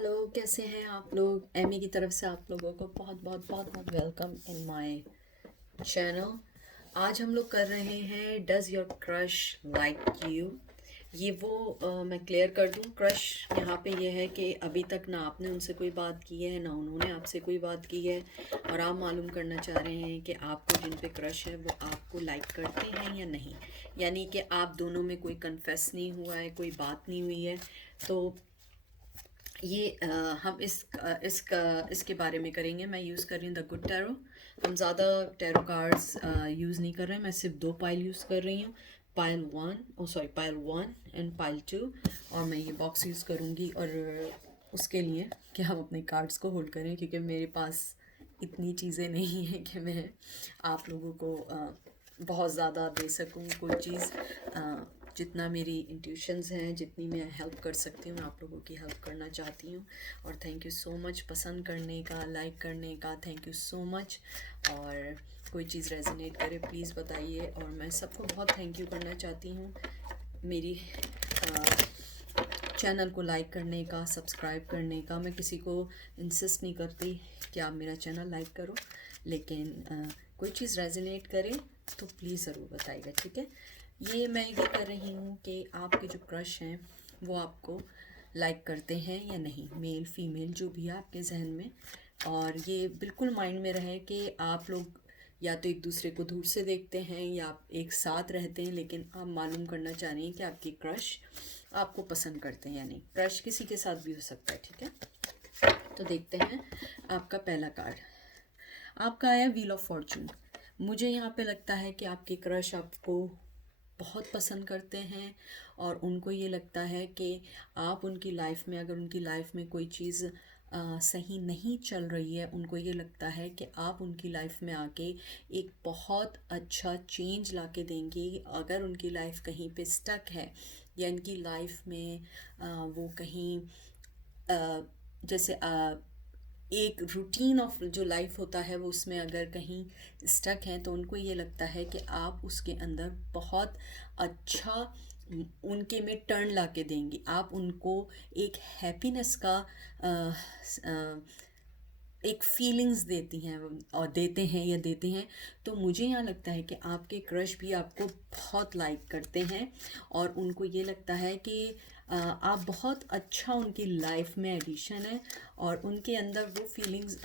Hello, कैसे हैं आप लोग। एमी की तरफ से आप लोगों को बहुत बहुत बहुत बहुत वेलकम इन माय चैनल। आज हम लोग कर रहे हैं does your crush like you. ये वो मैं क्लियर कर दूं, क्रश यहाँ पे ये है कि अभी तक ना आपने उनसे कोई बात की है ना उन्होंने आपसे कोई बात की है, और आप मालूम करना चाह रहे हैं कि आपको जिन पे क्रश है वो आपको लाइक करते हैं या नहीं। यानी कि आप दोनों में कोई कन्फेस नहीं हुआ है, कोई बात नहीं हुई है। तो ये हम इसके बारे में करेंगे। मैं यूज़ कर रही हूँ द गुड टैरो। हम ज़्यादा टैरो कार्ड्स यूज़ नहीं कर रहे हैं, मैं सिर्फ दो पाइल यूज़ कर रही हूँ। Pile one, oh sorry, pile one and pile two. और मैं ये बॉक्स यूज़ करूँगी, और उसके लिए कि हम अपने कार्ड्स को होल्ड करें, क्योंकि मेरे पास इतनी चीज़ें नहीं हैं कि मैं आप लोगों को बहुत ज़्यादा दे सकूँ कोई चीज़। जितना मेरी इंट्यूशंस हैं, जितनी मैं हेल्प कर सकती हूँ, मैं आप लोगों की हेल्प करना चाहती हूँ। और थैंक यू सो मच पसंद करने का, लाइक करने का, थैंक यू सो मच। और कोई चीज़ रेजोनेट करे प्लीज़ बताइए। और मैं सबको बहुत थैंक यू करना चाहती हूँ मेरी चैनल को लाइक करने का, सब्सक्राइब करने का। मैं किसी को इंसिस्ट नहीं करती कि आप मेरा चैनल लाइक करो, लेकिन कोई चीज़ रेजोनेट करे तो प्लीज़ ज़रूर बताइएगा, ठीक है। ये मैं ये कर रही हूँ कि आपके जो क्रश हैं वो आपको लाइक करते हैं या नहीं, मेल फीमेल जो भी है आपके जहन में। और ये बिल्कुल माइंड में रहे कि आप लोग या तो एक दूसरे को दूर से देखते हैं या आप एक साथ रहते हैं, लेकिन आप मालूम करना चाह रही हैं कि आपकी क्रश आपको पसंद करते हैं या नहीं। क्रश किसी के साथ भी हो सकता है, ठीक है। तो देखते हैं आपका पहला कार्ड। आपका आया व्हील ऑफ फॉर्चून। मुझे यहाँ पे लगता है कि आपके क्रश आपको बहुत पसंद करते हैं, और उनको ये लगता है कि आप उनकी लाइफ में, अगर उनकी लाइफ में कोई चीज़ सही नहीं चल रही है, उनको ये लगता है कि आप उनकी लाइफ में आके एक बहुत अच्छा चेंज ला के देंगी। अगर उनकी लाइफ कहीं पे स्टक है या इनकी लाइफ में वो कहीं जैसे एक रूटीन ऑफ जो लाइफ होता है वो उसमें अगर कहीं स्टक हैं, तो उनको ये लगता है कि आप उसके अंदर बहुत अच्छा उनके में टर्न ला के देंगी। आप उनको एक हैप्पीनेस का एक फीलिंग्स देती हैं, और देते हैं या देते हैं। तो मुझे यहाँ लगता है कि आपके क्रश भी आपको बहुत लाइक करते हैं, और उनको ये लगता है कि आप बहुत अच्छा उनकी लाइफ में एडिशन है, और उनके अंदर वो फीलिंग्स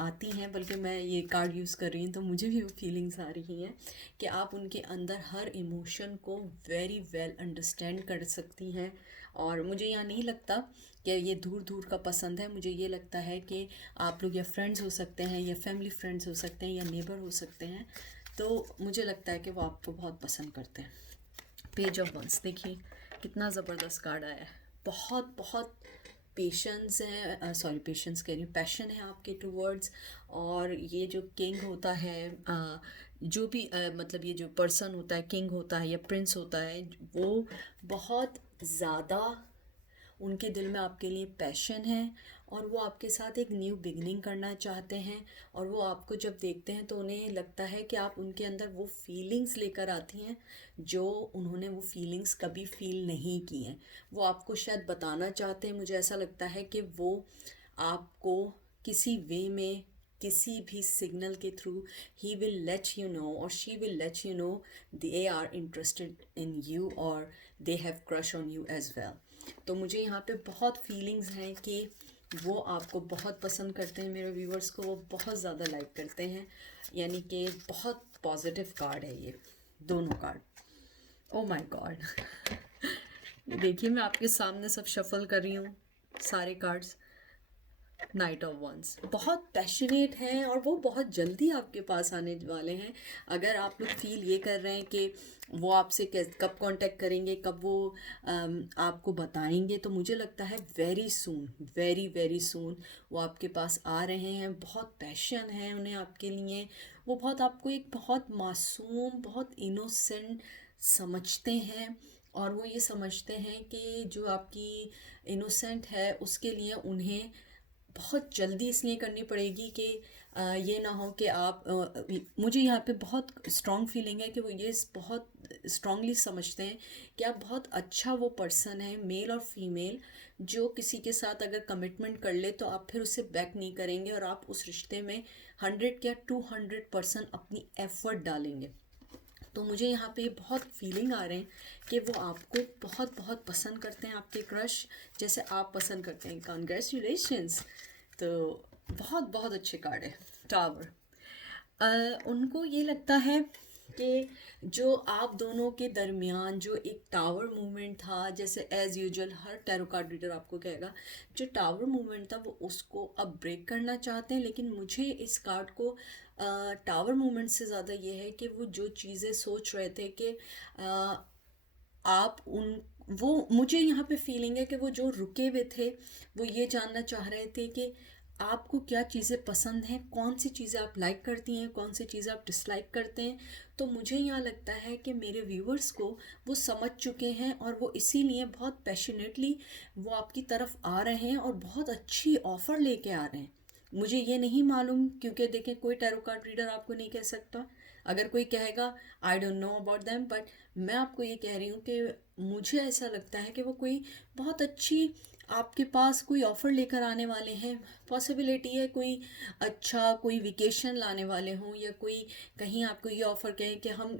आती हैं। बल्कि मैं ये कार्ड यूज़ कर रही हूँ तो मुझे भी वो फीलिंग्स आ रही हैं कि आप उनके अंदर हर इमोशन को वेरी वेल अंडरस्टैंड कर सकती हैं। और मुझे यहाँ नहीं लगता कि ये दूर दूर का पसंद है। मुझे ये लगता है कि आप लोग या फ्रेंड्स हो सकते हैं, या फैमिली फ्रेंड्स हो सकते हैं, या नेबर हो सकते हैं। तो मुझे लगता है कि वो आपको बहुत पसंद करते हैं। पेज ऑफ वंस देखिए कितना ज़बरदस्त कार्ड आया है। बहुत बहुत पेशेंस है, सॉरी पेशेंस कह रही हूँ, पैशन है आपके टूवर्ड्स। और ये जो किंग होता है, जो भी मतलब ये जो पर्सन होता है, किंग होता है या प्रिंस होता है, वो बहुत ज़्यादा उनके दिल में आपके लिए पैशन है, और वो आपके साथ एक न्यू बिगनिंग करना चाहते हैं। और वो आपको जब देखते हैं तो उन्हें लगता है कि आप उनके अंदर वो फीलिंग्स लेकर आती हैं जो उन्होंने वो फीलिंग्स कभी फील नहीं की हैं। वो आपको शायद बताना चाहते हैं। मुझे ऐसा लगता है कि वो आपको किसी वे में, किसी भी सिग्नल के थ्रू, he will let you know और she will let you know they are interested in you, और they have crush on you as well. तो मुझे यहाँ पे बहुत फीलिंग्स हैं कि वो आपको बहुत पसंद करते हैं, मेरे व्यूवर्स को वो बहुत ज़्यादा लाइक करते हैं। यानी कि बहुत पॉजिटिव कार्ड है ये दोनों कार्ड। ओ माय गॉड देखिए मैं आपके सामने सब शफल कर रही हूँ सारे कार्ड्स। नाइट ऑफ वंस बहुत पैशनेट हैं, और वो बहुत जल्दी आपके पास आने वाले हैं। अगर आप लोग फील ये कर रहे हैं कि वो आपसे कब कांटेक्ट करेंगे, कब वो आपको बताएंगे, तो मुझे लगता है very soon, very very soon वो आपके पास आ रहे हैं। बहुत पैशन है उन्हें आपके लिए। वो बहुत आपको एक बहुत मासूम, बहुत इनोसेंट समझते हैं, और वो ये समझते हैं कि जो आपकी इनोसेंट है उसके लिए उन्हें बहुत जल्दी इसलिए करनी पड़ेगी कि ये ना हो कि आप मुझे यहाँ पे बहुत स्ट्रॉन्ग फीलिंग है कि वो ये बहुत स्ट्रांगली समझते हैं कि आप बहुत अच्छा वो पर्सन है, मेल और फीमेल, जो किसी के साथ अगर कमिटमेंट कर ले तो आप फिर उसे बैक नहीं करेंगे और आप उस रिश्ते में 100 या 200% अपनी एफर्ट डालेंगे। तो मुझे यहाँ पे बहुत फीलिंग आ रहे हैं कि वो आपको बहुत बहुत पसंद करते हैं, आपके क्रश जैसे आप पसंद करते हैं। कॉन्ग्रेचुलेशंस। तो बहुत बहुत अच्छे कार्ड है टावर। उनको ये लगता है कि जो आप दोनों के दरमियान जो एक टावर मूवमेंट था, जैसे एज़ यूजुअल हर टैरो कार्ड रीडर आपको कहेगा, जो टावर मूवमेंट था वो उसको अब ब्रेक करना चाहते हैं। लेकिन मुझे इस कार्ड को टावर मूवमेंट से ज़्यादा ये है कि वो जो चीज़ें सोच रहे थे कि आप उन वो मुझे यहाँ पे फीलिंग है कि वो जो रुके हुए थे वो ये जानना चाह रहे थे कि आपको क्या चीज़ें पसंद हैं, कौन सी चीज़ें आप लाइक करती हैं, कौन सी चीज़ें आप डिसलाइक करते हैं। तो मुझे यहाँ लगता है कि मेरे व्यूवर्स को वो समझ चुके हैं और वो इसीलिए बहुत पैशनेटली वो आपकी तरफ आ रहे हैं और बहुत अच्छी ऑफ़र लेके आ रहे हैं। मुझे ये नहीं मालूम, क्योंकि देखें कोई टैरो कार्ड रीडर आपको नहीं कह सकता। अगर कोई कहेगा I don't know about them, but मैं आपको ये कह रही हूँ कि मुझे ऐसा लगता है कि वो कोई बहुत अच्छी आपके पास कोई ऑफ़र लेकर आने वाले हैं। पॉसिबिलिटी है कोई अच्छा कोई वेकेशन लाने वाले हों, या कोई कहीं आपको ये ऑफ़र कहें कि हम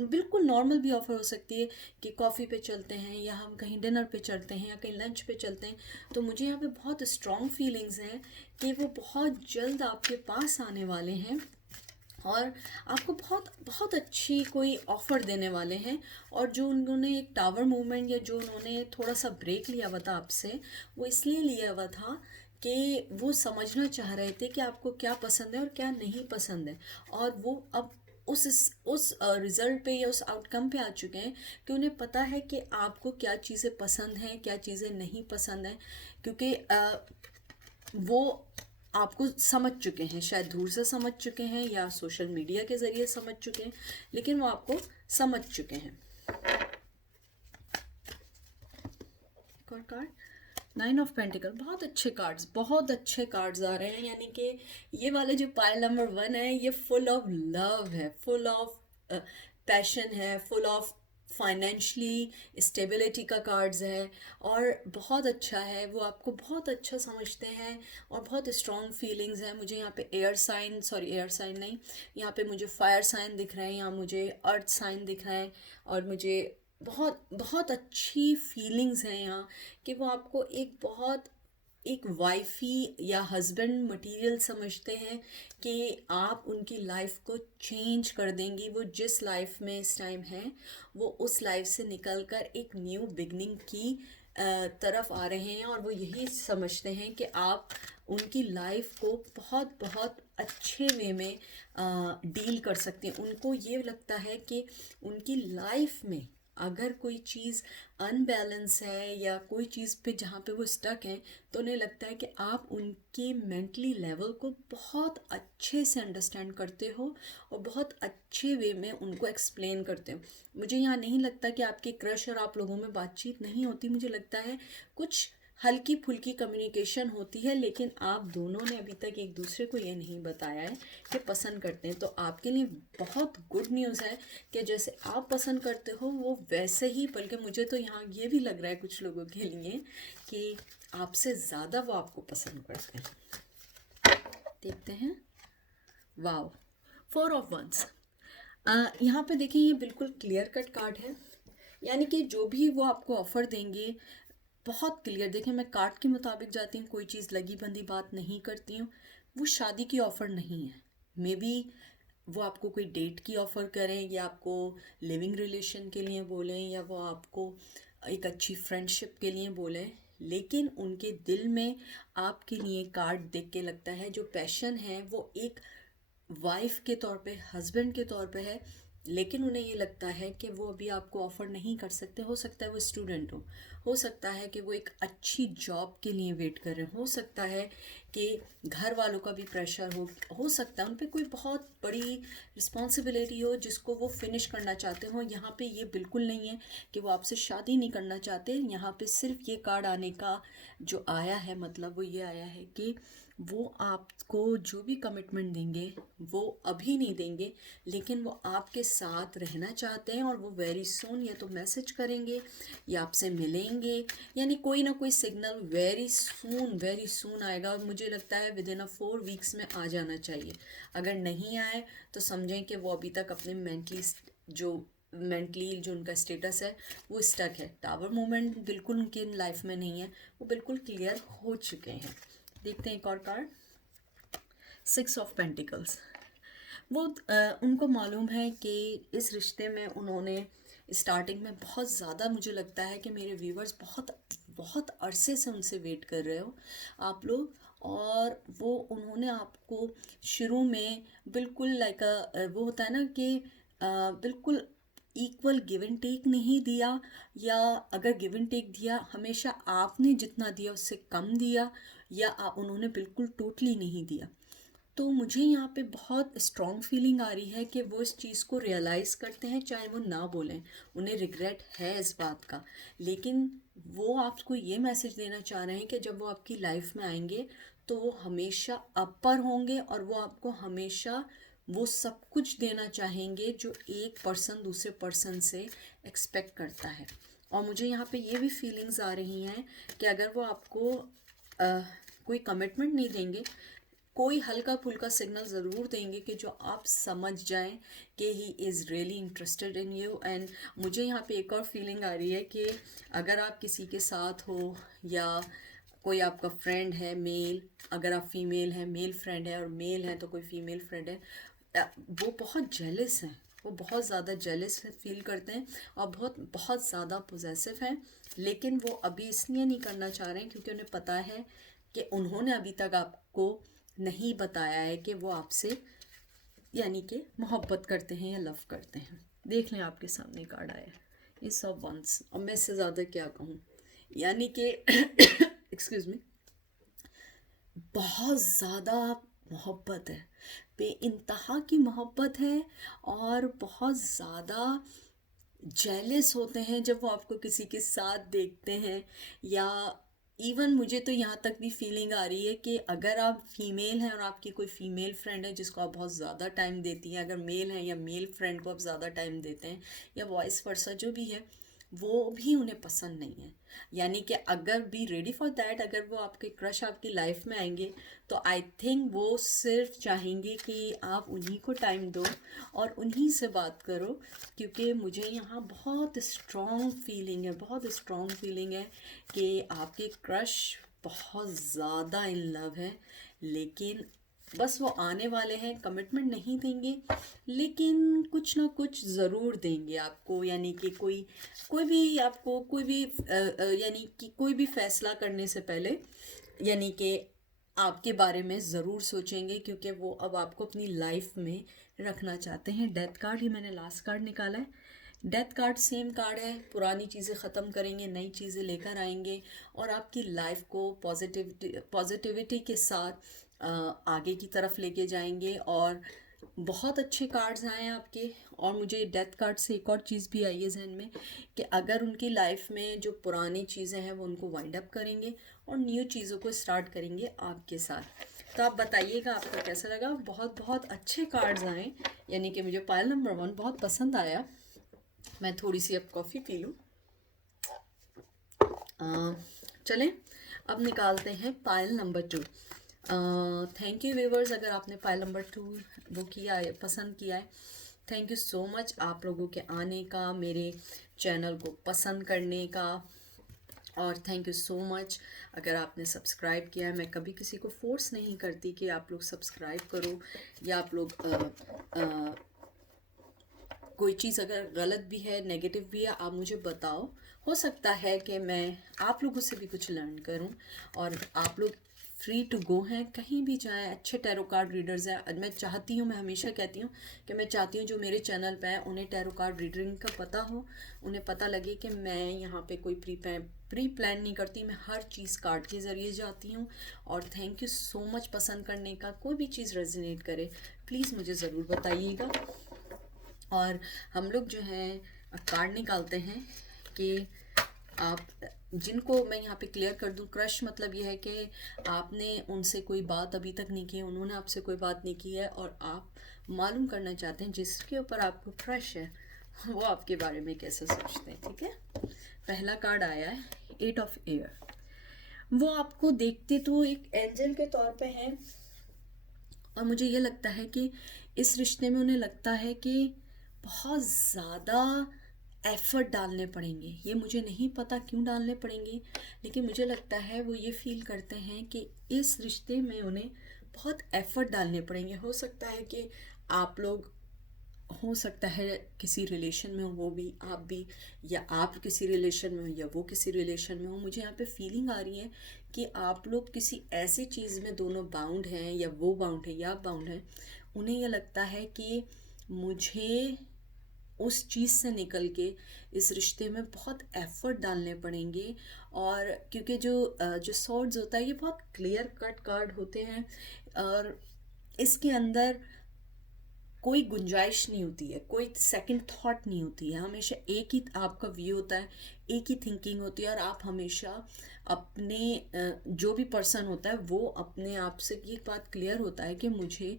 बिल्कुल नॉर्मल भी ऑफ़र हो सकती है कि कॉफ़ी पे चलते हैं, या हम कहीं डिनर पे चलते हैं, या कहीं लंच पे चलते हैं। तो मुझे यहाँ पे बहुत स्ट्रॉन्ग फीलिंग्स हैं कि वो बहुत जल्द आपके पास आने वाले हैं और आपको बहुत बहुत अच्छी कोई ऑफ़र देने वाले हैं। और जो उन्होंने एक टावर मूवमेंट, या जो उन्होंने थोड़ा सा ब्रेक लिया हुआ था आपसे, वो इसलिए लिया हुआ था कि वो समझना चाह रहे थे कि आपको क्या पसंद है और क्या नहीं पसंद है। और वो अब उस रिज़ल्ट पे या उस आउटकम पे आ चुके हैं कि उन्हें पता है कि आपको क्या चीज़ें पसंद हैं, क्या चीज़ें नहीं पसंद हैं। क्योंकि वो आपको समझ चुके हैं, शायद दूर से समझ चुके हैं या सोशल मीडिया के ज़रिए समझ चुके हैं, लेकिन वो आपको समझ चुके हैं। और कार्ड 9 ऑफ पेंटिकल, बहुत अच्छे कार्ड्स, बहुत अच्छे कार्ड्स आ रहे हैं। यानी कि ये वाले जो पाइल नंबर 1 है ये फुल ऑफ लव है, फुल ऑफ पैशन है, फुल ऑफ फाइनेंशली स्टेबिलिटी का कार्ड्स है। और बहुत अच्छा है, वो आपको बहुत अच्छा समझते हैं और बहुत स्ट्रॉन्ग फीलिंग्स हैं। मुझे यहाँ पे air sign, sorry air sign नहीं, यहाँ पे मुझे फायर साइन दिख रहे हैं, यहाँ मुझे अर्थ साइन दिख रहे हैं। और मुझे बहुत बहुत अच्छी फीलिंग्स हैं यहाँ कि वो आपको एक वाइफी या हस्बैंड मटेरियल समझते हैं कि आप उनकी लाइफ को चेंज कर देंगी। वो जिस लाइफ में इस टाइम है वो उस लाइफ से निकलकर एक न्यू बिगनिंग की तरफ आ रहे हैं। और वो यही समझते हैं कि आप उनकी लाइफ को बहुत बहुत अच्छे वे में डील कर सकते हैं। उनको ये लगता है कि उनकी लाइफ में अगर कोई चीज़ अनबैलेंस है या कोई चीज़ पे जहाँ पे वो स्टक हैं, तो उन्हें लगता है कि आप उनके मेंटली लेवल को बहुत अच्छे से अंडरस्टैंड करते हो और बहुत अच्छे वे में उनको एक्सप्लेन करते हो। मुझे यहाँ नहीं लगता कि आपके क्रश और आप लोगों में बातचीत नहीं होती। मुझे लगता है कुछ हल्की फुल्की कम्युनिकेशन होती है, लेकिन आप दोनों ने अभी तक एक दूसरे को ये नहीं बताया है कि पसंद करते हैं। तो आपके लिए बहुत गुड न्यूज़ है कि जैसे आप पसंद करते हो वो वैसे ही, बल्कि मुझे तो यहाँ ये भी लग रहा है कुछ लोगों के लिए कि आपसे ज़्यादा वो आपको पसंद करते हैं। देखते हैं। Wow, 4 of ones. यहाँ पे देखिए ये बिल्कुल क्लियर कट कार्ड है। यानी कि जो भी वो आपको ऑफ़र देंगे बहुत क्लियर। देखिए मैं कार्ड के मुताबिक जाती हूँ, कोई चीज़ लगी बंदी बात नहीं करती हूँ। वो शादी की ऑफ़र नहीं है। मे बी वो आपको कोई डेट की ऑफ़र करें, या आपको लिविंग रिलेशन के लिए बोलें, या वो आपको एक अच्छी फ्रेंडशिप के लिए बोलें, लेकिन उनके दिल में आपके लिए कार्ड देख के लगता है जो पैशन है वो एक वाइफ के तौर पे, हस्बैंड के तौर पे है। लेकिन उन्हें ये लगता है कि वो अभी आपको ऑफ़र नहीं कर सकते। हो सकता है वो स्टूडेंट हो, हो सकता है कि वो एक अच्छी जॉब के लिए वेट कर रहे हैं, हो सकता है कि घर वालों का भी प्रेशर हो सकता है उन पे कोई बहुत बड़ी रिस्पॉन्सिबिलिटी हो जिसको वो फिनिश करना चाहते हो। यहाँ पे ये बिल्कुल नहीं है कि वो आपसे शादी नहीं करना चाहते। यहाँ पे सिर्फ ये कार्ड आने का जो आया है, मतलब वो ये आया है कि वो आपको जो भी कमिटमेंट देंगे वो अभी नहीं देंगे, लेकिन वो आपके साथ रहना चाहते हैं और वो वेरी सून या तो मैसेज करेंगे या आपसे मिलेंगे, यानी कोई ना कोई सिग्नल वेरी सून आएगा। और मुझे लगता है विद इन 4 वीक्स में आ जाना चाहिए। अगर नहीं आए तो समझें कि वो अभी तक अपने मेंटली जो उनका स्टेटस है वो स्टक है। टावर मूवमेंट बिल्कुल उनके लाइफ में नहीं है, वो बिल्कुल क्लियर हो चुके हैं। देखते हैं एक और कार्ड, 6 ऑफ पेंटिकल्स। वो उनको मालूम है कि इस रिश्ते में उन्होंने स्टार्टिंग में बहुत ज़्यादा, मुझे लगता है कि मेरे व्यूवर्स बहुत बहुत अरसे से उनसे वेट कर रहे हो आप लोग, और वो उन्होंने आपको शुरू में बिल्कुल लाइक वो होता है ना कि बिल्कुल इक्वल गिव एंड टेक नहीं दिया, या अगर गिव एंड टेक दिया हमेशा आपने जितना दिया उससे कम दिया, या उन्होंने बिल्कुल टोटली नहीं दिया। तो मुझे यहाँ पे बहुत स्ट्रॉन्ग फीलिंग आ रही है कि वो इस चीज़ को रियलाइज़ करते हैं, चाहे वो ना बोलें, उन्हें रिग्रेट है इस बात का, लेकिन वो आपको ये मैसेज देना चाह रहे हैं कि जब वो आपकी लाइफ में आएंगे तो वो हमेशा अपर होंगे और वो आपको हमेशा वो सब कुछ देना चाहेंगे जो एक पर्सन दूसरे पर्सन से एक्सपेक्ट करता है। और मुझे यहाँ पे ये भी फीलिंग्स आ रही हैं कि अगर वो आपको कोई कमिटमेंट नहीं देंगे, कोई हल्का फुल्का सिग्नल ज़रूर देंगे कि जो आप समझ जाएं कि he is really interested in you. And मुझे यहाँ पे एक और फीलिंग आ रही है कि अगर आप किसी के साथ हो या कोई आपका फ्रेंड है मेल, अगर आप फीमेल हैं, मेल फ्रेंड है, और मेल है तो कोई फीमेल फ्रेंड है, वो बहुत जेलस हैं, वो बहुत ज़्यादा जेलस फील करते हैं और बहुत बहुत ज़्यादा पोजेसिव हैं। लेकिन वो अभी इसलिए नहीं करना चाह रहे हैं क्योंकि उन्हें पता है कि उन्होंने अभी तक आपको नहीं बताया है कि वो आपसे यानी कि मोहब्बत करते हैं या लव करते हैं। देख लें आपके सामने कार्ड आया है इस ऑफ वंस। अब मैं इससे ज़्यादा क्या कहूँ, यानी कि एक्सक्यूज मी, बहुत ज़्यादा मोहब्बत है, बेइंतहा की मोहब्बत है, और बहुत ज़्यादा जेलस होते हैं जब वो आपको किसी के साथ देखते हैं। या इवन मुझे तो यहाँ तक भी फीलिंग आ रही है कि अगर आप फीमेल हैं और आपकी कोई फीमेल फ्रेंड है जिसको आप बहुत ज़्यादा टाइम देती हैं, अगर मेल हैं या मेल फ्रेंड को आप ज़्यादा टाइम देते हैं, या वॉइस वर्सा जो भी है, वो भी उन्हें पसंद नहीं है। यानी कि अगर बी रेडी फॉर दैट, अगर वो आपके क्रश आपकी लाइफ में आएंगे तो आई थिंक वो सिर्फ चाहेंगे कि आप उन्हीं को टाइम दो और उन्हीं से बात करो, क्योंकि मुझे यहाँ बहुत स्ट्रॉन्ग फीलिंग है, बहुत स्ट्रॉन्ग फीलिंग है कि आपके क्रश बहुत ज़्यादा इन लव है। लेकिन बस वो आने वाले हैं, कमिटमेंट नहीं देंगे लेकिन कुछ ना कुछ ज़रूर देंगे आपको। यानी कि कोई भी आपको कोई भी यानी कि कोई भी फैसला करने से पहले यानी कि आपके बारे में ज़रूर सोचेंगे, क्योंकि वो अब आपको अपनी लाइफ में रखना चाहते हैं। डेथ कार्ड ही मैंने लास्ट कार्ड निकाला है। डेथ कार्ड सेम कार्ड है, पुरानी चीज़ें ख़त्म करेंगे, नई चीज़ें लेकर आएंगे और आपकी लाइफ को पॉजिटिविटी के साथ आगे की तरफ लेके जाएंगे। और बहुत अच्छे कार्ड्स आए हैं आपके। और मुझे डेथ कार्ड से एक और चीज़ भी आई है जहन में कि अगर उनकी लाइफ में जो पुरानी चीज़ें हैं वो उनको वाइंड अप करेंगे और न्यू चीज़ों को स्टार्ट करेंगे आपके साथ। तो आप बताइएगा आपको कैसा लगा। बहुत बहुत अच्छे कार्ड्स आए, यानी कि मुझे पायल नंबर 1 बहुत पसंद आया। मैं थोड़ी सी अब कॉफ़ी पी लूँ। चलें अब निकालते हैं pile number 2। Thank you viewers, अगर आपने पायल नंबर 2 वो किया है, पसंद किया है, थैंक यू सो मच आप लोगों के आने का, मेरे चैनल को पसंद करने का, और थैंक यू सो मच अगर आपने सब्सक्राइब किया है। मैं कभी किसी को फोर्स नहीं करती कि आप लोग सब्सक्राइब करो, या आप लोग कोई चीज़ अगर गलत भी है, नेगेटिव भी है, आप मुझे बताओ। हो सकता है कि मैं आप लोगों से भी कुछ लर्न करूं और आप लोग फ्री टू गो हैं, कहीं भी जाएं। अच्छे टैरो कार्ड रीडर्स हैं। मैं चाहती हूँ, मैं हमेशा कहती हूँ कि मैं चाहती हूँ जो मेरे चैनल पे हैं उन्हें टैरो कार्ड रीडिंग का पता हो, उन्हें पता लगे कि मैं यहाँ पे कोई प्री प्लान नहीं करती, मैं हर चीज़ कार्ड के ज़रिए जाती हूँ। और थैंक यू सो मच पसंद करने का। कोई भी चीज़ रेजोनेट करे प्लीज़ मुझे ज़रूर बताइएगा। और हम लोग जो है कार्ड निकालते हैं कि आप जिनको मैं यहाँ पे क्लियर कर दूँ, क्रश मतलब ये है कि आपने उनसे कोई बात अभी तक नहीं की, उन्होंने आपसे कोई बात नहीं की है और आप मालूम करना चाहते हैं जिसके ऊपर आपको क्रश है वो आपके बारे में कैसे सोचते हैं। ठीक है, पहला कार्ड आया है 8 ऑफ एयर। वो आपको देखते तो एक एंजल के तौर पे हैं और मुझे ये लगता है कि इस रिश्ते में उन्हें लगता है कि बहुत ज़्यादा एफ़र्ट डालने पड़ेंगे। ये मुझे नहीं पता क्यों डालने पड़ेंगे, लेकिन मुझे लगता है वो ये फील करते हैं कि इस रिश्ते में उन्हें बहुत एफ़र्ट डालने पड़ेंगे। हो सकता है कि आप लोग, हो सकता है किसी रिलेशन में हो, वो भी आप भी, या आप किसी रिलेशन में हो या वो किसी रिलेशन में हो। मुझे यहाँ पे फीलिंग आ रही है कि आप लोग किसी ऐसी चीज़ में दोनों बाउंड हैं, या वो बाउंड है या आप बाउंड हैं। उन्हें यह लगता है कि मुझे उस चीज़ से निकल के इस रिश्ते में बहुत एफ़र्ट डालने पड़ेंगे। और क्योंकि जो सॉर्ड्स होता है ये बहुत क्लियर कट कार्ड होते हैं और इसके अंदर कोई गुंजाइश नहीं होती है, कोई सेकंड थॉट नहीं होती है। हमेशा एक ही आपका व्यू होता है, एक ही थिंकिंग होती है और आप हमेशा अपने जो भी पर्सन होता है वो अपने आप से ये बात क्लियर होता है कि मुझे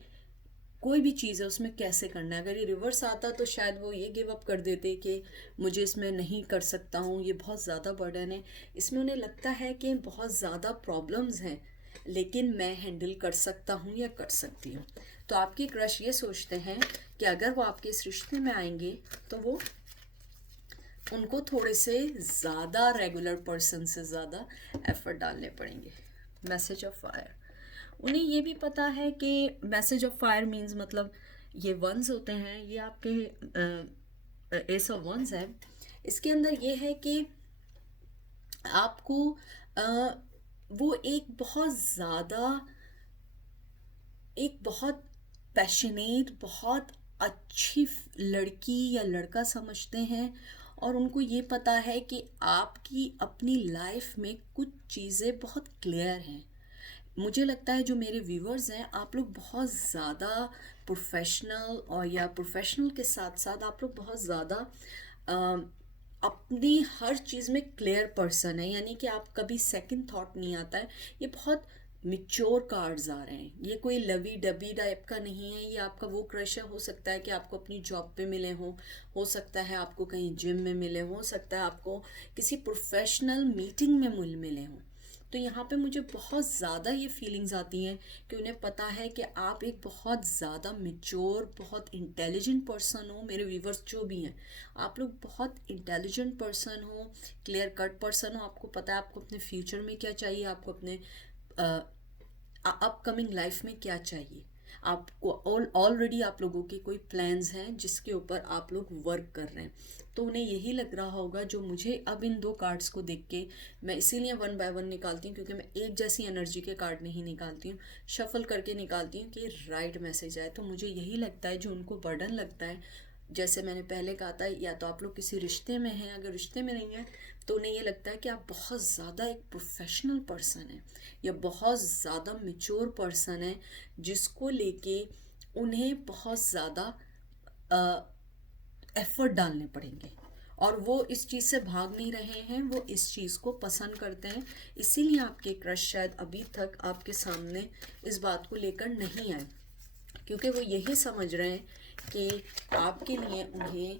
कोई भी चीज़ है उसमें कैसे करना है। अगर ये रिवर्स आता तो शायद वो ये गिव अप कर देते कि मुझे इसमें नहीं कर सकता हूँ, ये बहुत ज़्यादा बर्डन है। इसमें उन्हें लगता है कि बहुत ज़्यादा प्रॉब्लम्स हैं लेकिन मैं हैंडल कर सकता हूँ या कर सकती हूँ। तो आपके क्रश ये सोचते हैं कि अगर वो आपके इस रिश्ते में आएंगे तो वो उनको थोड़े से ज़्यादा रेगुलर पर्सन से ज़्यादा एफर्ट डालने पड़ेंगे। Message of fire. उन्हें ये भी पता है कि मैसेज ऑफ फायर मीन्स मतलब ये वंस होते हैं, ये आपके एस ऑफ वंस है। इसके अंदर ये है कि आपको वो एक बहुत पैशनेट, बहुत अच्छी लड़की या लड़का समझते हैं और उनको ये पता है कि आपकी अपनी लाइफ में कुछ चीज़ें बहुत क्लियर हैं। मुझे लगता है जो मेरे व्यूवर्स हैं आप लोग बहुत ज़्यादा प्रोफेशनल, और या प्रोफेशनल के साथ साथ आप लोग बहुत ज़्यादा अपनी हर चीज़ में क्लियर पर्सन है, यानी कि आप कभी सेकंड थॉट नहीं आता है। ये बहुत मिच्योर कार्ड्स आ रहे हैं, ये कोई लवी डबी टाइप का नहीं है। ये आपका वो क्रश है, हो सकता है कि आपको अपनी जॉब पे मिले हो सकता है आपको कहीं जिम में मिले, हो सकता है आपको किसी प्रोफेशनल मीटिंग में मिले हों। तो यहाँ पे मुझे बहुत ज़्यादा ये फीलिंग्स आती हैं कि उन्हें पता है कि आप एक बहुत ज़्यादा मैच्योर, बहुत इंटेलिजेंट पर्सन हो। मेरे व्यूवर्स जो भी हैं आप लोग बहुत इंटेलिजेंट पर्सन हो, क्लियर कट पर्सन हो। आपको पता है आपको अपने फ्यूचर में क्या चाहिए, आपको अपने अपकमिंग लाइफ में क्या चाहिए। आपको ऑलरेडी आप लोगों के कोई प्लान्स हैं जिसके ऊपर आप लोग वर्क कर रहे हैं। तो उन्हें यही लग रहा होगा, जो मुझे अब इन दो कार्ड्स को देख के, मैं इसीलिए वन बाय वन निकालती हूँ क्योंकि मैं एक जैसी एनर्जी के कार्ड नहीं निकालती हूँ, शफल करके निकालती हूँ कि राइट मैसेज आए। तो मुझे यही लगता है जो उनको बर्डन लगता है, जैसे मैंने पहले कहा था, या तो आप लोग किसी रिश्ते में हैं, अगर रिश्ते में नहीं हैं तो उन्हें ये लगता है कि आप बहुत ज़्यादा एक प्रोफेशनल पर्सन है या बहुत ज़्यादा मैच्योर पर्सन है जिसको लेके उन्हें बहुत ज़्यादा एफर्ट डालने पड़ेंगे। और वो इस चीज़ से भाग नहीं रहे हैं, वो इस चीज़ को पसंद करते हैं। इसीलिए आपके क्रश शायद अभी तक आपके सामने इस बात को लेकर नहीं आए, क्योंकि वो यही समझ रहे हैं कि आपके लिए उन्हें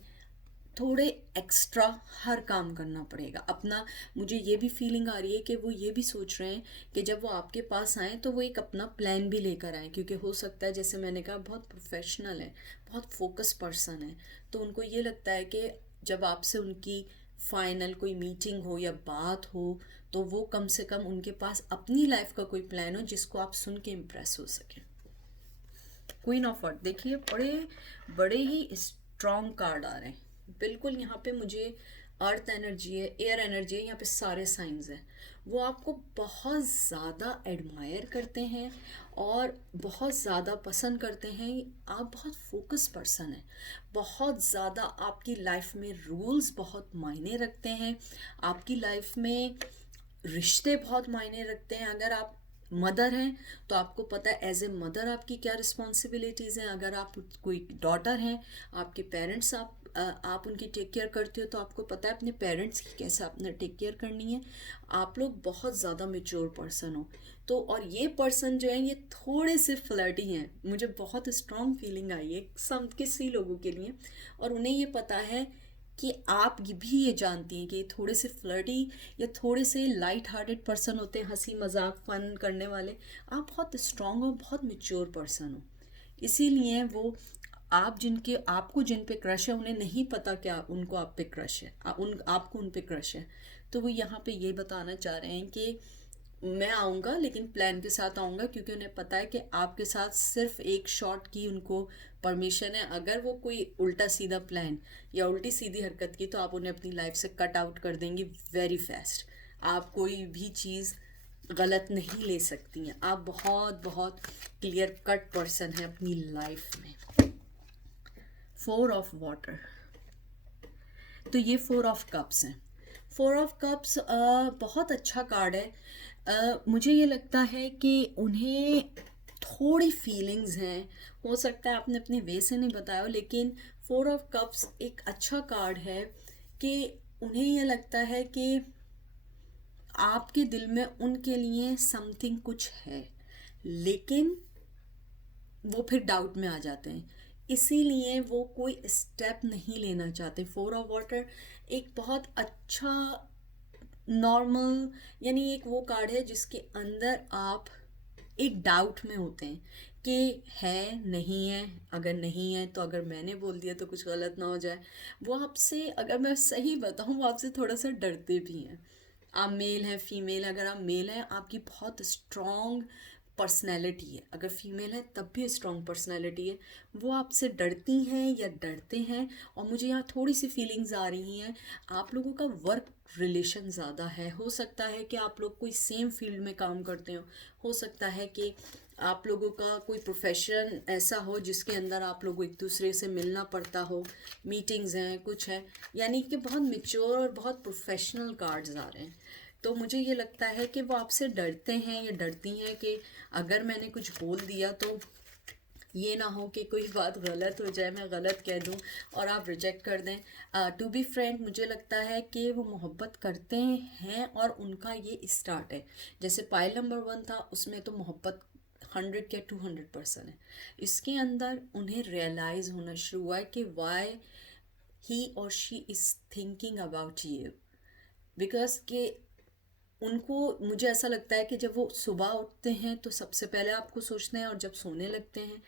थोड़े एक्स्ट्रा हर काम करना पड़ेगा अपना। मुझे ये भी फीलिंग आ रही है कि वो ये भी सोच रहे हैं कि जब वो आपके पास आए तो वो एक अपना प्लान भी लेकर आए, क्योंकि हो सकता है जैसे मैंने कहा बहुत प्रोफेशनल है, बहुत फोकस पर्सन है। तो उनको ये लगता है कि जब आपसे उनकी फाइनल कोई मीटिंग हो या बात हो तो वो कम से कम उनके पास अपनी लाइफ का कोई प्लान हो जिसको आप सुन के इम्प्रेस हो सकें। क्वीन ऑफ हार्ट देखिए, बड़े बड़े ही स्ट्रॉन्ग कार्ड आ रहे हैं। बिल्कुल यहाँ पे मुझे अर्थ एनर्जी है, एयर एनर्जी है, यहाँ पे सारे साइंस हैं। वो आपको बहुत ज़्यादा एडमायर करते हैं और बहुत ज़्यादा पसंद करते हैं। आप बहुत फोकस पर्सन हैं, बहुत ज़्यादा आपकी लाइफ में रूल्स बहुत मायने रखते हैं, आपकी लाइफ में रिश्ते बहुत मायने रखते हैं। अगर आप मदर हैं तो आपको पता है एज ए मदर आपकी क्या रिस्पॉन्सिबिलिटीज़ हैं। अगर आप कोई डॉटर हैं, आपके पेरेंट्स आप उनकी टेक केयर करते हो तो आपको पता है अपने पेरेंट्स की कैसे आपने टेक केयर करनी है। आप लोग बहुत ज़्यादा मेच्योर पर्सन हो। तो और ये पर्सन जो है ये थोड़े से फ्लर्टी हैं, मुझे बहुत स्ट्रॉन्ग फीलिंग आई है सम किसी लोगों के लिए। और उन्हें ये पता है कि आप ये भी ये जानती हैं कि ये थोड़े से फ्लर्टी या थोड़े से लाइट हार्टेड पर्सन होते हैं, हंसी मजाक फन करने वाले। आप बहुत स्ट्रॉन्ग और बहुत मेच्योर पर्सन हो, इसीलिए वो आप जिनके आपको जिन पे क्रश है उन्हें नहीं पता क्या उनको आप पे क्रश है, आपको उन पे क्रश है। तो वो यहाँ पे ये बताना चाह रहे हैं कि मैं आऊँगा लेकिन प्लान के साथ आऊँगा, क्योंकि उन्हें पता है कि आपके साथ सिर्फ एक शॉट की उनको परमिशन है। अगर वो कोई उल्टा सीधा प्लान या उल्टी सीधी हरकत की तो आप उन्हें अपनी लाइफ से कट आउट कर देंगी वेरी फास्ट। आप कोई भी चीज़ गलत नहीं ले सकती हैं। आप बहुत बहुत क्लियर कट पर्सन हैं अपनी लाइफ में। 4 ऑफ वाटर, तो ये 4 ऑफ कप्स हैं। 4 ऑफ कप्स बहुत अच्छा कार्ड है। मुझे ये लगता है कि उन्हें थोड़ी फीलिंग्स हैं, हो सकता है आपने अपने वे से नहीं बताया हो, लेकिन 4 ऑफ कप्स एक अच्छा कार्ड है कि उन्हें ये लगता है कि आपके दिल में उनके लिए समथिंग कुछ है, लेकिन वो फिर डाउट में आ जाते हैं, इसीलिए वो कोई स्टेप नहीं लेना चाहते। 4 ऑफ वाटर एक बहुत अच्छा नॉर्मल, यानी एक वो कार्ड है जिसके अंदर आप एक डाउट में होते हैं कि है नहीं है, अगर नहीं है तो अगर मैंने बोल दिया तो कुछ गलत ना हो जाए। वो आपसे, अगर मैं सही बताऊँ, वो आपसे थोड़ा सा डरते भी हैं। आप मेल हैं फीमेल, अगर आप मेल हैं आपकी बहुत स्ट्रॉन्ग पर्सनैलिटी है, अगर फीमेल है तब भी स्ट्रॉन्ग पर्सनैलिटी है। वो आपसे डरती हैं या डरते हैं। और मुझे यहाँ थोड़ी सी फीलिंग्स आ रही हैं, आप लोगों का वर्क रिलेशन ज़्यादा है। हो सकता है कि आप लोग कोई सेम फील्ड में काम करते हो सकता है कि आप लोगों का कोई प्रोफेशन ऐसा हो जिसके अंदर आप लोगों एक दूसरे से मिलना पड़ता हो, मीटिंग्स हैं, कुछ है, यानी कि बहुत मेच्योर और बहुत प्रोफेशनल कार्ड्स आ रहे हैं। तो मुझे ये लगता है कि वो आपसे डरते हैं या डरती हैं कि अगर मैंने कुछ बोल दिया तो ये ना हो कि कोई बात गलत हो जाए, मैं गलत कह दूं और आप रिजेक्ट कर दें। टू बी फ्रेंक, मुझे लगता है कि वो मोहब्बत करते हैं और उनका ये स्टार्ट है। जैसे पाइल नंबर 1 था, उसमें तो मोहब्बत 100 या 200% है। इसके अंदर उन्हें रियलाइज़ होना शुरू हुआ है कि वाई ही और she is thinking about you, because के उनको, मुझे ऐसा लगता है कि जब वो सुबह उठते हैं तो सबसे पहले आपको सोचते हैं और जब सोने लगते हैं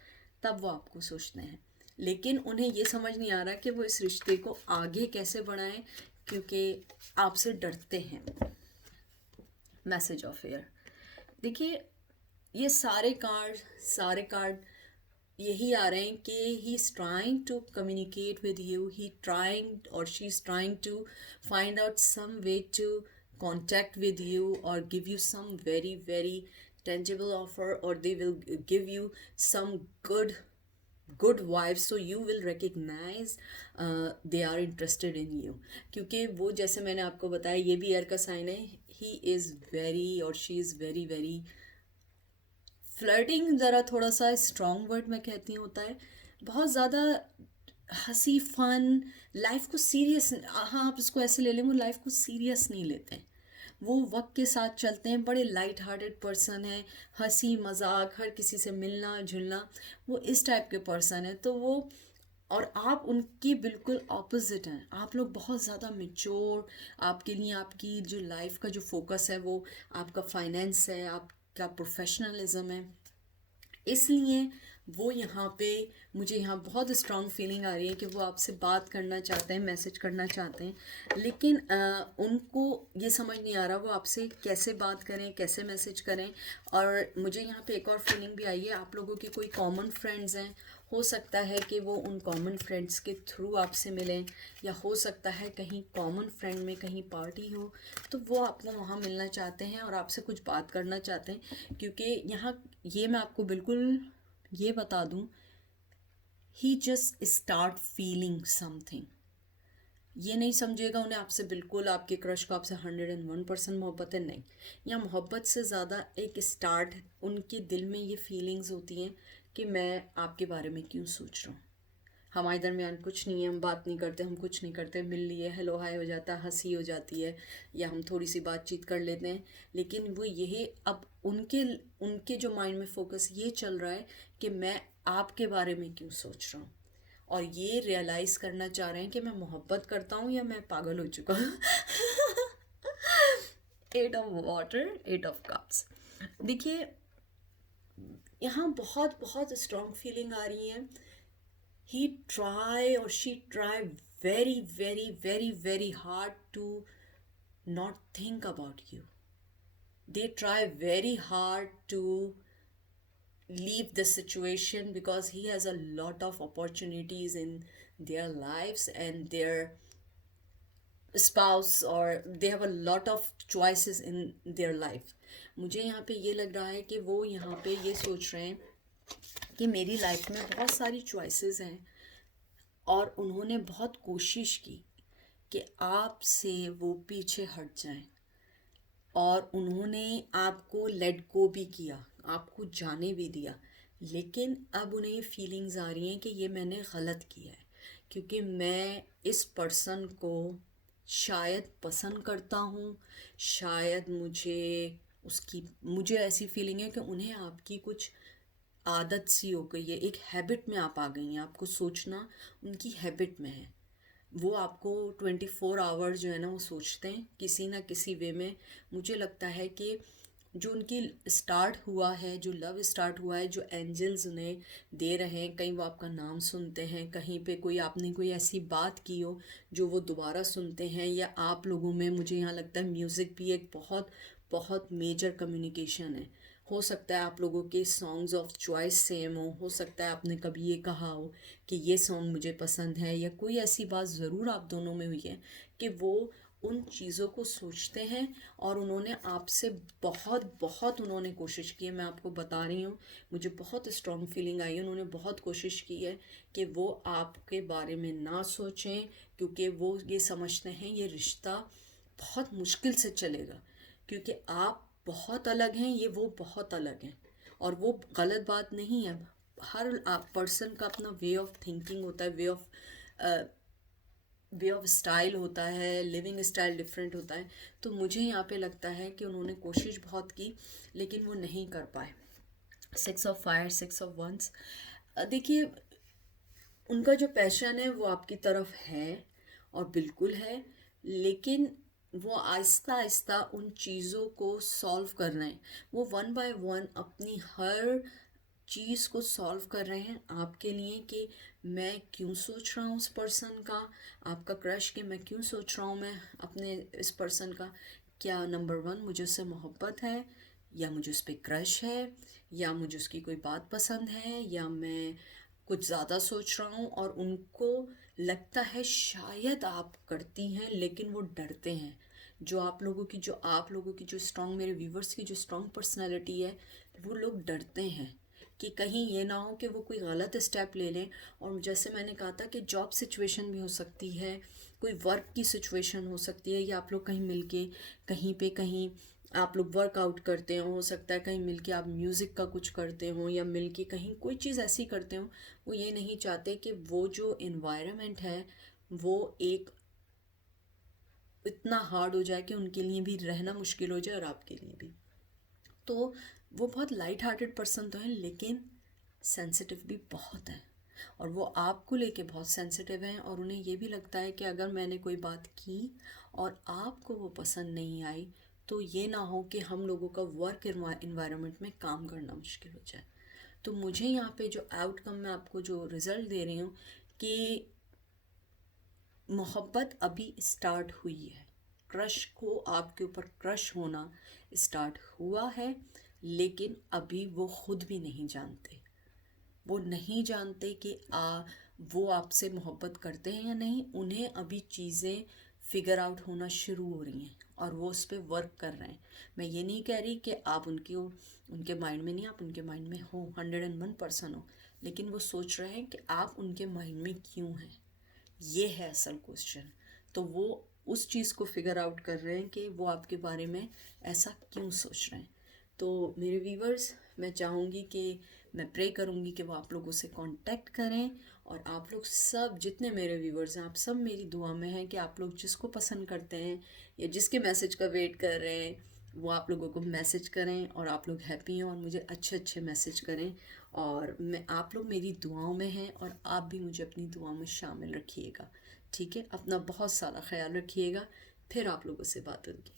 तब वो आपको सोचते हैं। लेकिन उन्हें ये समझ नहीं आ रहा कि वो इस रिश्ते को आगे कैसे बढ़ाएं, क्योंकि आपसे डरते हैं। मैसेज ऑफ एयर, देखिए ये सारे कार्ड यही आ रहे हैं कि he is trying to communicate with you, he trying और she is trying to find out some way to contact with you or give you some very very tangible offer, or they will give you some good vibes, so you will recognize they are interested in you। क्योंकि वो, जैसे मैंने आपको बताया, ये भी air का sign है। he is very और she is very very flirting, ज़रा थोड़ा सा स्ट्रॉन्ग वर्ड मैं कहती हूँ होता है, बहुत ज़्यादा हंसी फन, लाइफ को सीरियस, हाँ आप इसको ऐसे ले लें, वो लाइफ को सीरियस नहीं लेते हैं, वो वक्त के साथ चलते हैं, बड़े लाइट हार्टेड पर्सन हैं, हंसी मजाक, हर किसी से मिलना जुलना, वो इस टाइप के पर्सन है। तो वो, और आप उनकी बिल्कुल ऑपोजिट हैं। आप लोग बहुत ज़्यादा मेच्योर, आपके लिए आपकी जो लाइफ का जो फोकस है वो आपका फाइनेंस है, आपका प्रोफेशनलिज्म है। इसलिए वो यहाँ पे, मुझे यहाँ बहुत स्ट्रॉन्ग फीलिंग आ रही है कि वो आपसे बात करना चाहते हैं, मैसेज करना चाहते हैं, लेकिन उनको ये समझ नहीं आ रहा वो आपसे कैसे बात करें, कैसे मैसेज करें। और मुझे यहाँ पे एक और फीलिंग भी आई है, आप लोगों की कोई कॉमन फ्रेंड्स हैं, हो सकता है कि वो उन कॉमन फ्रेंड्स के थ्रू आपसे मिलें, या हो सकता है कहीं कॉमन फ्रेंड में कहीं पार्टी हो तो वो आपको वहाँ मिलना चाहते हैं और आपसे कुछ बात करना चाहते हैं। क्योंकि यहाँ ये मैं आपको बिल्कुल ये बता दूँ, ही जस्ट स्टार्ट फीलिंग समथिंग। ये नहीं समझेगा उन्हें आपसे बिल्कुल, आपके क्रश को आपसे 101% मोहब्बत है, नहीं। या मोहब्बत से ज़्यादा एक स्टार्ट, उनके दिल में ये फीलिंग्स होती हैं कि मैं आपके बारे में क्यों सोच रहा हूँ। हमारे दरमियान कुछ नहीं है, हम बात नहीं करते, हम कुछ नहीं करते, मिल लिए हेलो हाय हो जाता है, हंसी हो जाती है, या हम थोड़ी सी बातचीत कर लेते हैं। लेकिन वो यही अब उनके उनके जो माइंड में फोकस ये चल रहा है कि मैं आपके बारे में क्यों सोच रहा हूँ, और ये रियलाइज़ करना चाह रहे हैं कि मैं मोहब्बत करता हूँ या मैं पागल हो चुका हूँ। Eight of water, eight of cups. देखिए यहाँ बहुत बहुत स्ट्रॉन्ग फीलिंग आ रही है। he try or she try very very very very hard to not think about you. They try very hard to leave the situation because he has a lot of opportunities in their lives, and their spouse, or they have a lot of choices in their life. मुझे यहाँ पे ये लग रहा है कि वो यहाँ पे ये सोच रहे हैं कि मेरी लाइफ में बहुत सारी चॉइसेस हैं, और उन्होंने बहुत कोशिश की कि आपसे वो पीछे हट जाएं, और उन्होंने आपको लेट गो भी किया, आपको जाने भी दिया। लेकिन अब उन्हें ये फीलिंग्स आ रही हैं कि ये मैंने गलत किया है, क्योंकि मैं इस पर्सन को शायद पसंद करता हूँ, शायद मुझे ऐसी फीलिंग है कि उन्हें आपकी कुछ आदत सी हो गई है, एक हैबिट में आप आ गई हैं, आपको सोचना उनकी हैबिट में है। वो आपको 24 आवर्स जो है ना वो सोचते हैं किसी ना किसी वे में। मुझे लगता है कि जो उनकी स्टार्ट हुआ है, जो लव स्टार्ट हुआ है, जो एंजल्स उन्हें दे रहे हैं, कहीं वो आपका नाम सुनते हैं, कहीं पे कोई आपने कोई ऐसी बात की हो जो वो दोबारा सुनते हैं, या आप लोगों में, मुझे यहाँ लगता है म्यूज़िक भी एक बहुत बहुत मेजर कम्युनिकेशन है। हो सकता है आप लोगों के सॉन्ग्स ऑफ चॉइस सेम हो सकता है आपने कभी ये कहा हो कि ये सॉन्ग मुझे पसंद है, या कोई ऐसी बात ज़रूर आप दोनों में हुई है कि वो उन चीज़ों को सोचते हैं, और उन्होंने आपसे बहुत बहुत उन्होंने कोशिश की है। मैं आपको बता रही हूँ, मुझे बहुत स्ट्रॉन्ग फीलिंग आई है, उन्होंने बहुत कोशिश की है कि वो आपके बारे में ना सोचें, क्योंकि वो ये समझते हैं ये रिश्ता बहुत मुश्किल से चलेगा, क्योंकि आप बहुत अलग हैं, ये वो बहुत अलग हैं। और वो गलत बात नहीं है, हर पर्सन का अपना वे ऑफ थिंकिंग होता है, वे ऑफ स्टाइल होता है, लिविंग स्टाइल डिफरेंट होता है। तो मुझे यहाँ पे लगता है कि उन्होंने कोशिश बहुत की लेकिन वो नहीं कर पाए। 6 ऑफ फायर, 6 ऑफ वंस। देखिए उनका जो पैशन है वो आपकी तरफ है, और बिल्कुल है, लेकिन वो आहिस्ता आहिस्ता उन चीज़ों को सॉल्व कर रहे हैं। वो वन बाय वन अपनी हर चीज़ को सॉल्व कर रहे हैं आपके लिए, कि मैं क्यों सोच रहा हूँ उस पर्सन का, आपका क्रश, कि मैं क्यों सोच रहा हूँ मैं अपने इस पर्सन का। क्या नंबर वन मुझे उससे मोहब्बत है, या मुझे उस पर क्रश है, या मुझे उसकी कोई बात पसंद है, या मैं कुछ ज़्यादा सोच रहा हूँ। और उनको लगता है शायद आप करती हैं, लेकिन वो डरते हैं। जो आप लोगों की जो स्ट्रॉन्ग, मेरे व्यूवर्स की जो स्ट्रॉन्ग पर्सनैलिटी है, वो लोग डरते हैं कि कहीं ये ना हो कि वो कोई गलत स्टेप ले लें। और जैसे मैंने कहा था कि जॉब सिचुएशन भी हो सकती है, कोई वर्क की सिचुएशन हो सकती है, या आप लोग कहीं मिलके कहीं आप लोग वर्कआउट करते हो सकता है कहीं मिलके आप म्यूज़िक का कुछ करते हो, या मिलके कहीं कोई चीज़ ऐसी करते हो। वो ये नहीं चाहते कि वो जो इन्वायरमेंट है वो एक इतना हार्ड हो जाए कि उनके लिए भी रहना मुश्किल हो जाए और आपके लिए भी। तो वो बहुत लाइट हार्टेड पर्सन तो हैं, लेकिन सेंसिटिव भी बहुत हैं, और वो आपको लेके बहुत सेंसिटिव हैं। और उन्हें ये भी लगता है कि अगर मैंने कोई बात की और आपको वो पसंद नहीं आई, तो ये ना हो कि हम लोगों का वर्क इन्वायरमेंट में काम करना मुश्किल हो जाए। तो मुझे यहाँ पे जो आउटकम मैं आपको जो रिज़ल्ट दे रही हूँ कि मोहब्बत अभी स्टार्ट हुई है, क्रश को आपके ऊपर क्रश होना स्टार्ट हुआ है, लेकिन अभी वो खुद भी नहीं जानते। वो नहीं जानते कि वो आपसे मोहब्बत करते हैं या नहीं। उन्हें अभी चीज़ें फिगर आउट होना शुरू हो रही हैं और वो उस पर वर्क कर रहे हैं। मैं ये नहीं कह रही कि आप उनके माइंड में नहीं, आप उनके माइंड में हो, 101% हो, लेकिन वो सोच रहे हैं कि आप उनके माइंड में क्यों हैं, ये है असल क्वेश्चन। तो वो उस चीज़ को फिगर आउट कर रहे हैं कि वो आपके बारे में ऐसा क्यों सोच रहे हैं। तो मेरे व्यूवर्स, मैं चाहूँगी कि मैं प्रे करूँगी कि वो आप लोगों से कांटेक्ट करें, और आप लोग सब जितने मेरे व्यूवर्स हैं, आप सब मेरी दुआ में हैं कि आप लोग जिसको पसंद करते हैं या जिसके मैसेज का वेट कर रहे हैं, वो आप लोगों को मैसेज करें और आप लोग हैप्पी हैं और मुझे अच्छे अच्छे मैसेज करें। और मैं आप लोग मेरी दुआओं में हैं और आप भी मुझे अपनी दुआओं में शामिल रखिएगा। ठीक है, अपना बहुत सारा ख्याल रखिएगा। फिर आप लोगों से बात होगी।